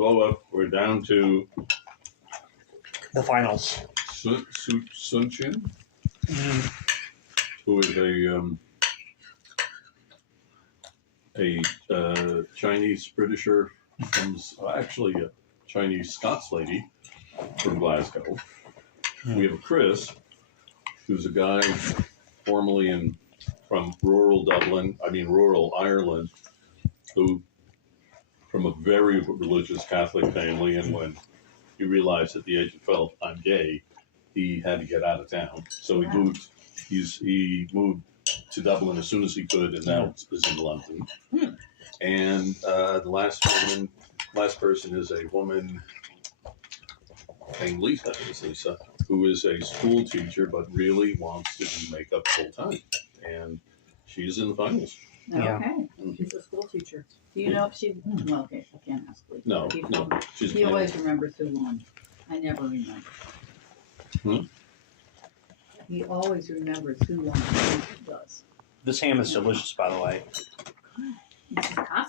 we're down to The finals. Sun Chin, who is a Chinese Britisher, actually a Chinese Scots lady from Glasgow. We have Chris, who's a guy formerly from rural Ireland, who from a very religious Catholic family, and when he realized at the age of 12 I'm gay, he had to get out of town. So he moved. He moved to Dublin as soon as he could, and now is in London. And the last person is a woman named Lisa, who is a school teacher but really wants to do makeup full time, and she's in the finals. Okay, she's a school teacher. Do you know if she? Well, okay, I can't ask. Lisa. No, He always remembers who won. I never remember. He always remembers who won. He does. This ham is delicious, by the way. This is Costco.